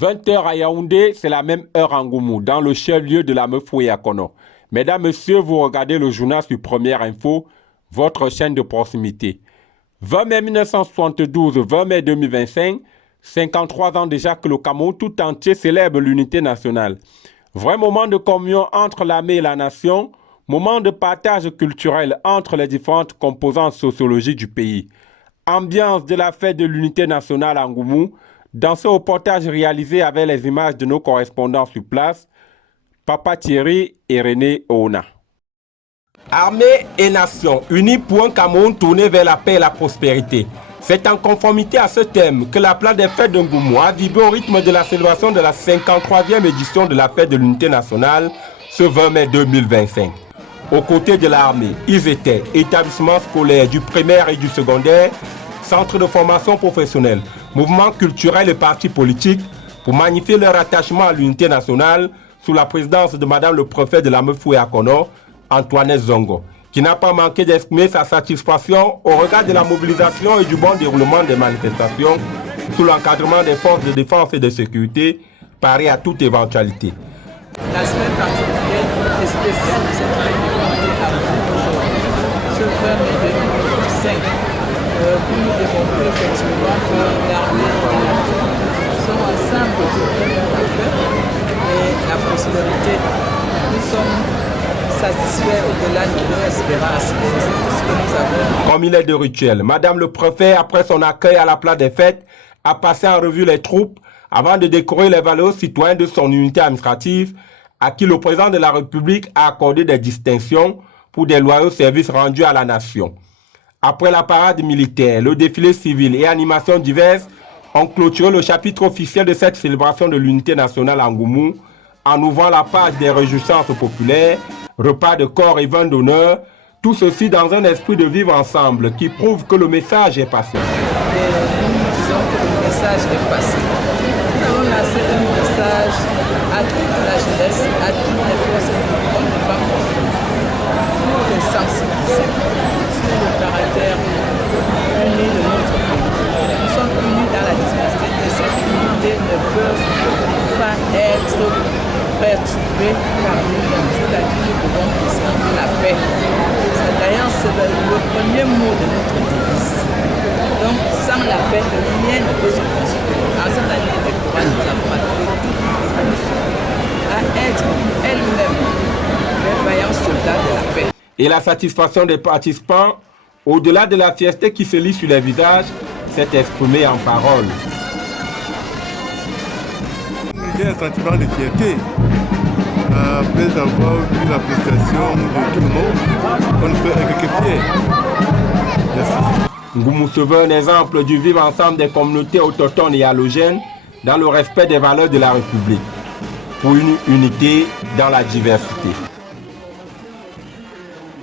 20h à Yaoundé, c'est la même heure en Goumou, dans le chef-lieu de la Meufoué-Akono. Mesdames, Messieurs, vous regardez le journal sur Première Info, votre chaîne de proximité. 20 mai 1972, 20 mai 2025, 53 ans déjà que le Cameroun tout entier célèbre l'unité nationale. Vrai moment de communion entre l'armée et la nation, moment de partage culturel entre les différentes composantes sociologiques du pays. Ambiance de la fête de l'unité nationale en Goumou, dans ce reportage réalisé avec les images de nos correspondants sur place, Papa Thierry et René Ouna. Armée et nation, unis pour un Cameroun tourné vers la paix et la prospérité. C'est en conformité à ce thème que la place des fêtes de Ngoumou a vibré au rythme de la célébration de la 53e édition de la fête de l'unité nationale ce 20 mai 2025. Aux côtés de l'armée, ils étaient établissements scolaires du primaire et du secondaire, centres de formation professionnelle, mouvements culturels et partis politiques pour magnifier leur attachement à l'unité nationale sous la présidence de Madame le préfet de la Meufoué-Akono, Antoinette Zongo, qui n'a pas manqué d'exprimer sa satisfaction au regard de la mobilisation et du bon déroulement des manifestations sous l'encadrement des forces de défense et de sécurité, parées à toute éventualité. L'aspect particulier et spécial de cette réunion à ce 20 mai 2025, nous démontrons effectivement que l'armée et la nation sont ensemble pour la paix et la prospérité. Nous sommes satisfaits au-delà de nos espérances. C'est tout ce que nous avons. Comme il est de rituel, Madame le préfet, après son accueil à la place des fêtes, a passé en revue les troupes avant de décorer les valeureux citoyens de son unité administrative à qui le président de la République a accordé des distinctions pour des loyaux services rendus à la nation. Après la parade militaire, le défilé civil et animations diverses ont clôturé le chapitre officiel de cette célébration de l'unité nationale en Goumou en ouvrant la page des réjouissances populaires, repas de corps et vin d'honneur, tout ceci dans un esprit de vivre ensemble qui prouve que le message est passé. Nous disons que le message est passé. Nous avons lancé un message à toute la jeunesse, à toutes les forces hommes et femmes, pour les sensibiliser sur le caractère uni de notre pays. Nous sommes unis dans la diversité et cette unité ne peut pas être perturbée par nous-mêmes, c'est-à-dire que nous devons préserver la paix. D'ailleurs, c'est le premier mot de notre devise. Donc, sans la paix, rien ne peut se construire. En cette année électorale, nous avons appelé toutes les nations à être elles-mêmes les vaillants soldats de la paix. Et la satisfaction des participants, au-delà de la fierté qui se lit sur les visages, s'est exprimée en paroles. J'ai un sentiment de fierté. Après avoir vu la prestation de tout le monde, on ne peut être que fier. Merci. Ngoumou se veut un exemple du vivre ensemble des communautés autochtones et allogènes dans le respect des valeurs de la République, pour une unité dans la diversité.